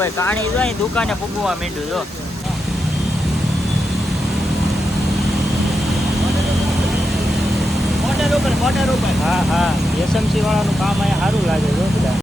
ભાઈ કાણી જો અહીં દુકાને ફૂગવા માંડ્યું જો મોટર ઉપર હા એસએમસી વાળાનું કામ અહીંયા સારું લાગે જો બધા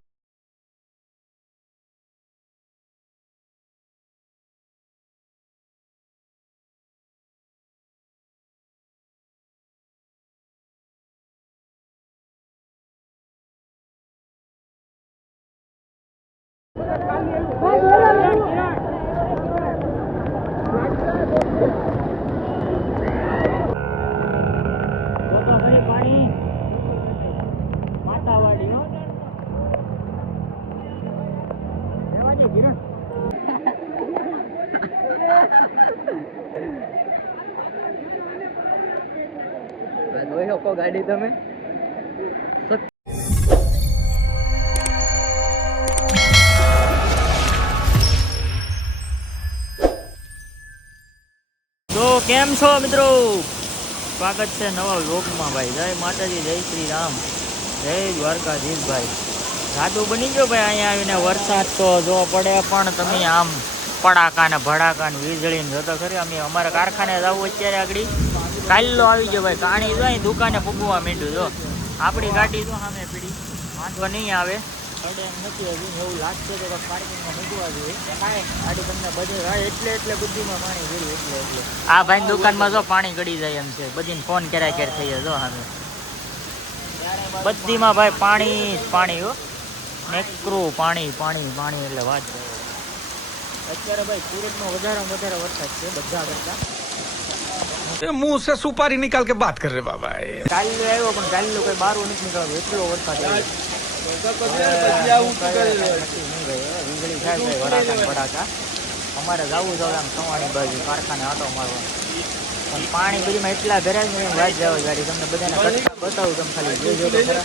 ગાડી તમે તો કેમ છો મિત્રો, સ્વાગત છે નવા વ્લોગમાં ભાઈ. જય માતાજી, જય શ્રી રામ, જય દ્વારકાધીશ ભાઈ. જાદુ બની ગયો ભાઈ અહીંયા આવીને. વરસાદ તો જો પડે પણ તમે આમ પડાકા ને ભડાકા ને વીજળી ને જોતો ખરી. અમે અમારા કારખાને જવું અત્યારે આગળ કાલ્લો આવી ગયો ભાઈ. કાણી જો અહીં દુકાને ફૂગવા માંડ્યું જો. આપણી ગાડી જો સામે પીડી, વાંધો નહીં આવે. અડે એમ નથી હજી, એવું લાગશે તો પાર્કિંગમાં મૂકવા જોઈએ. ગાડી તમને બધે એટલે બુદ્ધિમાં પાણી ગળ્યું એટલે આ ભાઈ દુકાનમાં જો પાણી ગળી જાય એમ છે. બધીને ફોન કર્યા ક્યારે થઈ જાય જો સામે બધીમાં ભાઈ પાણી હો, નેકરું પાણી એટલે વાત છે. અત્યારે ભાઈ સુરતમાં વધારે વરસાદ છે બધા કરતા. मुंह से सुपारी निकाल के बात कर रहे बाबा. કાલે આવ્યો પણ કાલે કોઈ બહાર નથી નીકળ્યો, એટલો વરસાદ આવ્યો. અમારે જવું જોઈએ આમ સવાણી બાજુ કારખાને આટો મારવા, પણ પાણી બધીમાં એટલા ભરાય ને વાત જાવ ગાડી. તમને બધાને બતાવું, તમે ખાલી જોજો તો ખરા.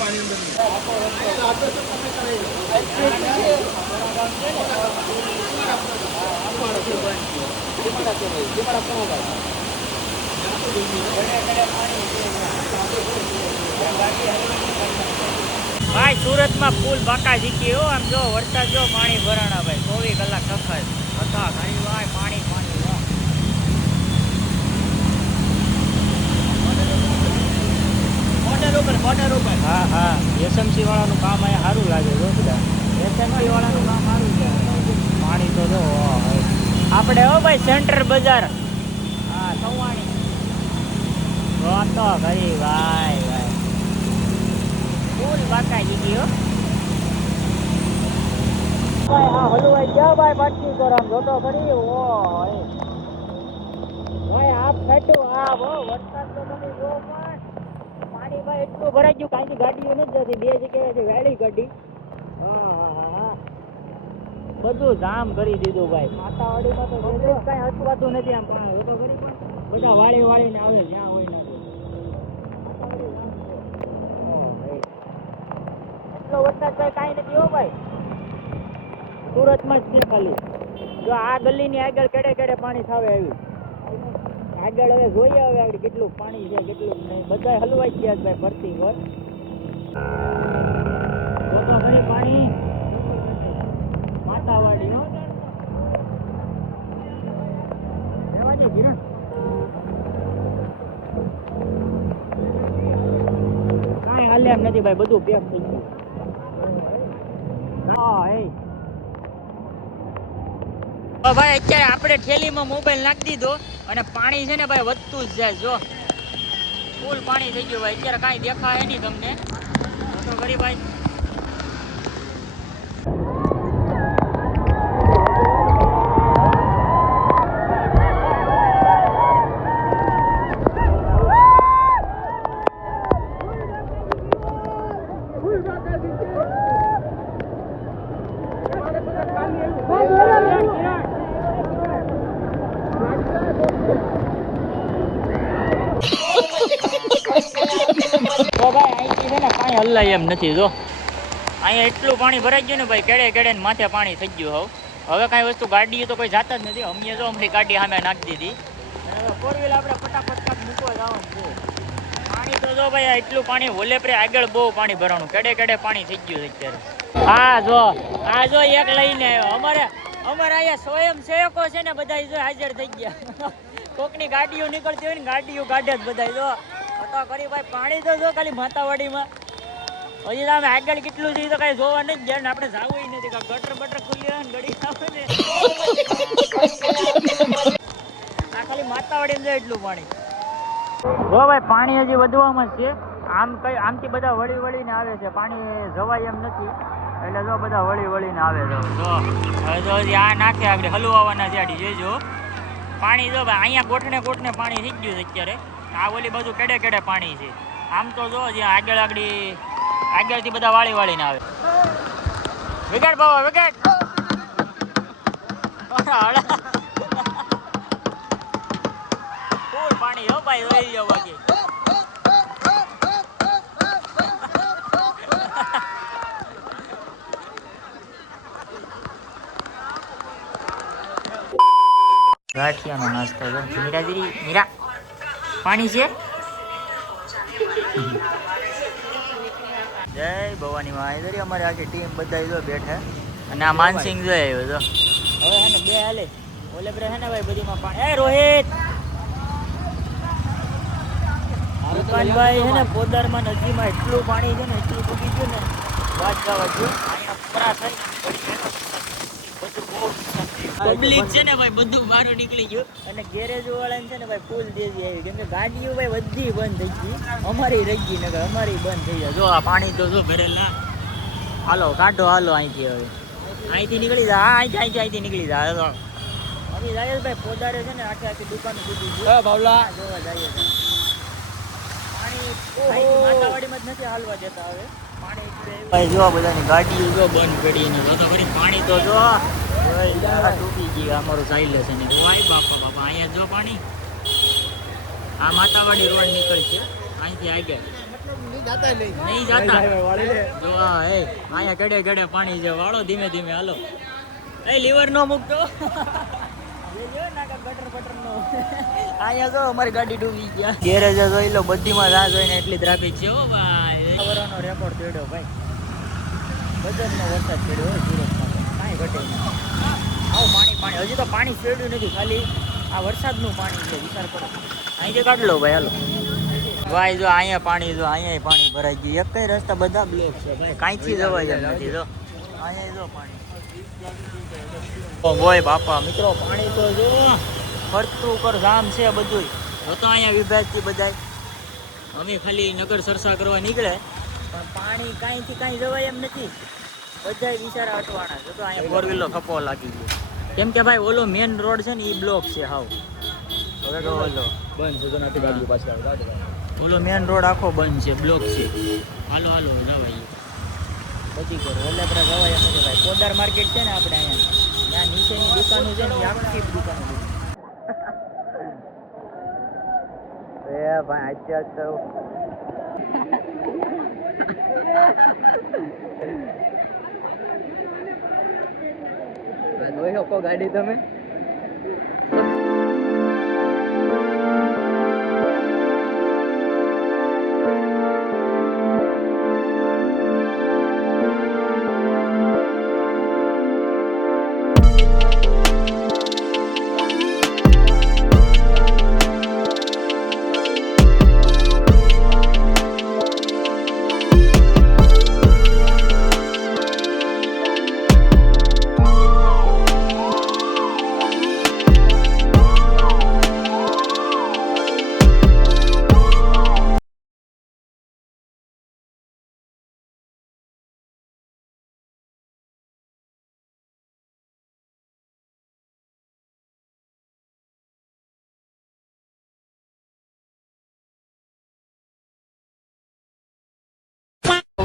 ભાઈ સુરતમાં ફૂલ બાકા જીકી હો. આમ જો વરસાદ જો પાણી ભરાણા ભાઈ 24 કલાક સફાઈ હતા ઘણી ભાઈ પાણી મોટર ઉપર હા એસએમસી વાળાનું કામ અહીંયા સારું લાગે જો બધા. એસએમસી વાળાનું કામ સારું છે. પાણી તો જો આપણે હો ભાઈ સેન્ટર બજાર હા સવાણી તો ખરી ભાઈ ફૂલ બાકા જીકી હો ભાઈ. હા હલવાઈ ગયા ભાઈ પાછી કરો જોતો ખરી. ઓ ભાઈ આપ ફેટું હા હો વરસાદ તો તમે જો પણ પાણી ભાઈ એટલું ભરાઈ ગયું કાંઈ ગાડીઓ નથી જતી. બે જગ્યાએ વેળી ગાડી હા બધું જામ કરી દીધું ભાઈ. માતાવાડીમાં તો કાંઈ હચવાતું નથી આમ પાણી જોતો ખરી. પણ બધા વાળીને આવે જ્યાં હોય ને એટલો વરસાદ ભાઈ કાંઈ નથી હો ભાઈ સુરતમાં જ ખાલી. જો આ ગલીની આગળ કેડે પાણી થાવે આવ્યું આગળ. હવે જોઈએ હવે આગળ કેટલું પાણી છે કેટલું નહીં. બધા હલવાઈ ગયા ભાઈ ભરતી હોય તો ખરી પાણી માતાવાડી હો રહેવા દે કિરણ. કાંઈ હાલે એમ નથી ભાઈ, બધું પેક થઈ ગયું. ભાઈ અત્યારે આપણે થેલીમાં મોબાઈલ નાખી દીધો અને પાણી છે ને ભાઈ વધતું જ જાય. જો ફૂલ પાણી થઈ ગયું ભાઈ. અત્યારે કાંઈ દેખાય નહીં તમને તો ખરી ભાઈ. તો ભાઈ અહીંથી છે ને કાંઈ હલાય એમ નથી. જો અહીંયા એટલું પાણી ભરાઈ ગયું ને ભાઈ, કેડે ને માથે પાણી થઈ ગયું. હવે કાંઈ વસ્તુ ગાડીએ તો કોઈ જાતા જ નથી. અમે જો અમારી ગાડી સામે નાખી દીધી. ફોર વ્હીલ આપણે ફટાફટ કાંક મૂકવા જવાનું છે. પાણી તો જો ભાઈ એટલું પાણી હોલેપરે આગળ બહુ પાણી ભરાણું, કેડે પાણી થઈ ગયું છે અત્યારે. હા જો એક લઈને આવ્યો. અમારે અહીંયા સ્વયંસેવકો છે ને બધા જો હાજર થઈ ગયા. કોકની ગાડીઓ નીકળતી હોય ને ગાડીઓ કાઢે જ બધા જો. તો કરી ભાઈ પાણી તો જો ખાલી માતાવાડીમાં. હજી તમે આગળ કેટલું છે તો કઈ જોવા નથી ગયા ને આપણે જાવું નથી. ગટર બટર ખુલ્લી હોય ને ગળી આવે ને આ ખાલી માતાવાડીમાં જાય એટલું પાણી. જો ભાઈ પાણી હજી વધવામાં છે. આમથી બધા વળી વળીને આવે છે. પાણી જવાય એમ નથી એટલે જો બધા વળી વળીને આવે છે. જો હવે જો હજી આ નાખે આપણે હલવાવાના છે આડી જોઈજો. પાણી જો ભાઈ અહીંયા ગોઠણે પાણી થઈ ગયું છે અત્યારે. આ ઓલી બાજુ કેડે કેડે પાણી છે. આમ તો જો જ્યાં આગળથી બધા વાળી વાળીને આવે. વિકેટ બાબા વિકેટ ફૂલ પાણી હો ભાઈ રહી જાવ બાકી. ગાંઠિયાનો નાસ્તો જો મીરા પાણી છે. જય ભવાની માં અમારે આખી ટીમ બધા જો બેઠા અને આ માનસિંહ જો આવ્યો જો. હવે હે ને બે હાલે ઓલે બ્રે હે ને ભાઈ બધીમાં પાણી. એ રોહિત રૂપાનભાઈ હે ને પોદારમાં નદીમાં એટલું પાણી છે ને એટલું ડૂબી ગયું ને વાત જવા જો. અહીંયા પૂરા થઈને પબ્લિક છે ને ભાઈ બધું બહાર નીકળી ગયું અને ગેરેજ વાળાને છે ને ભાઈ ફૂલ દેજી આવી કેમ કે ગાડીઓ ભાઈ બધી બંધ થઈ ગઈ. અમારી રહી ગઈ નગર અમારી બંધ થઈ જાય. જો આ પાણી તો જો ભરેલા. હાલો કાઢો હાલો અહીંથી. હવે અહીંથી નીકળી જા. અહીંથી નીકળી જા. હવે અમે જાય ભાઈ પોદારે છે ને આખી દુકાન સુધી ગયું બાવલા જોવા જઈએ છે. પાણી માતાવાડીમાં જ નથી હાલવા દેતા. હવે પાણી ભાઈ જો બધાની ગાડીઓ જો બંધ કરીને તો કરી પાણી તો જો ડૂબી ગઈ. અમારું સાઈલે છે ને ભાઈ બાપા અહીંયા જો પાણી. આ માતાવાડી રોડ નીકળશે અહીંથી આગળ નહીં જાતા જો. અહીંયા ગડે ગડે પાણી છે. વાળો ધીમે ધીમે હાલો. લીવર નો મૂકતો અહીંયા જો અમારી ગાડી ડૂબી ગયા. ગેરેજ જોઈ લો બધીમાં રાહ જોઈને એટલી ટ્રાફિક છે. હો ભાઈ વરનો રેકોર્ડ તોડ્યો ભાઈ. બજરનો વરસાદ પડ્યો હોય સુરતમાં કાંઈ ઘટે નહીં. આવું પાણી હજી તો પાણી ચડ્યું નથી. ખાલી આ વરસાદનું પાણી છે. વિચાર કરો અહીંથી કાઢ લો ભાઈ હાલો. ભાઈ જો અહીંયા પાણી જો અહીંયા પાણી ભરાઈ ગયું. એક કઈ રસ્તા બધા બ્લોક છે ભાઈ. કાંઈથી જવાય એમ નથી. જો અહીંયા જો પાણી. બોય બાપા મિત્રો પાણી તો જો ફરતું ઉપર જામ છે બધું. તો અહીંયા વિભાગથી બધા અમે ખાલી નગર સરસા કરવા નીકળે પણ પાણી કાંઈથી કાંઈ જવાય એમ નથી. બધા બિચારા અટવાણા છે. તો અહીંયા ફોર વ્હીલર ખપો લાગી ગયો કેમ કે ભાઈ ઓલો મેન રોડ છે ને એ બ્લોક છે. હાવ હવે તો ઓલો બંધ છે તો નથી ગાડીઓ પાછી આવે. ઓલો મેન રોડ આખો બંધ છે બ્લોક છે. હાલો હાલો જવાય બધી કરો ઓલે પર જવાય એમ નથી ભાઈ. પોદાર માર્કેટ છે ને આપણે અહીંયા ત્યાં નીચેની દુકાનો છે ને એ આખી દુકાનો ભાઈ અત્યારે તો જોઈ શકો ગાડી તમે.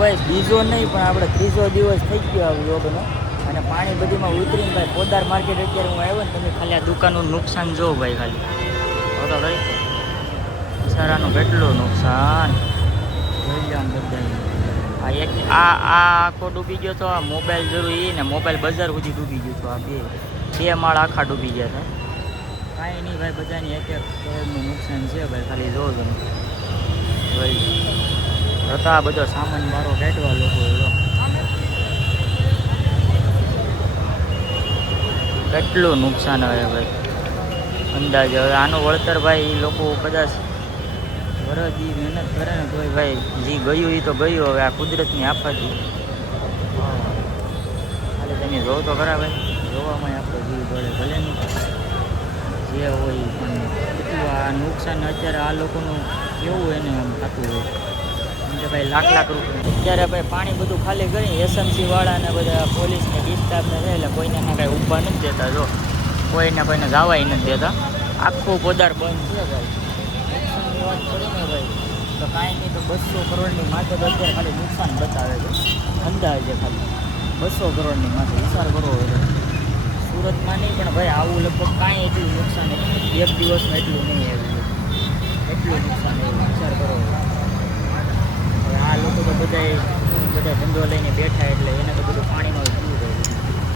ભાઈ બીજો નહીં પણ આપણે ત્રીજો દિવસ થઈ ગયો આ વ્લોગનો અને પાણી બધીમાં ઉતરીને ભાઈ પોદાર માર્કેટ અત્યારે હું આવ્યો ને તમે ખાલી આ દુકાનનું નુકસાન જોવો ભાઈ ખાલી તો ભાઈ બિચારાનું કેટલું નુકસાન જોઈ લો બધા. આ એક આ આખો ડૂબી ગયો તો આ મોબાઈલ જરૂરી ને મોબાઈલ બજાર સુધી ડૂબી ગયો તો આ બે માળ આખા ડૂબી ગયા હતા. કાંઈ નહીં ભાઈ બધાની એક કરોડનું નુકસાન છે ભાઈ ખાલી જોવો તમે ભાઈ. હતા આ બધો સામાન મારો કાઢવા લોકો કેટલું નુકસાન આવે ભાઈ અંદાજે. હવે આનું વળતર ભાઈ એ લોકો કદાચ વરદી મહેનત કરે ને તોય ભાઈ જે ગયું એ તો ગયું. હવે આ કુદરતની આફતથી ખાલી તમે જોવો તો ખરા ભાઈ, જોવામાં આપણો જીવ જોડે ભલે નહીં જે હોય પણ એટલું આ નુકસાન અત્યારે આ લોકોનું કેવું એને આમ થતું હોય કેમ કે ભાઈ લાખ લાખ રૂપિયા અત્યારે ભાઈ પાણી બધું ખાલી કરી એસએમસી વાળાને બધા પોલીસને ડિસ્ટાફને છે એટલે કોઈને કાંઈ ઊભા નથી દેતા. જો કોઈને જવાય નથી દેતા, આખું પોદાર બંધ છે ભાઈ. નુકસાનની વાત કરીને ભાઈ તો કાંઈ નહીં તો 200 કરોડની માથે તો અત્યારે ખાલી નુકસાન બતાવે છે અંદાજે. ખાલી 200 કરોડની માથે વિચાર કરવો હોય સુરતમાં નહીં પણ ભાઈ આવું લગભગ કાંઈ એટલું નુકસાન એક દિવસમાં એટલું નહીં આવ્યું, એટલું નુકસાન આવ્યું વિચાર કરો. હવે આ લોકો તો બધા ધંધો લઈને બેઠા એટલે એને તો બધું પાણીમાં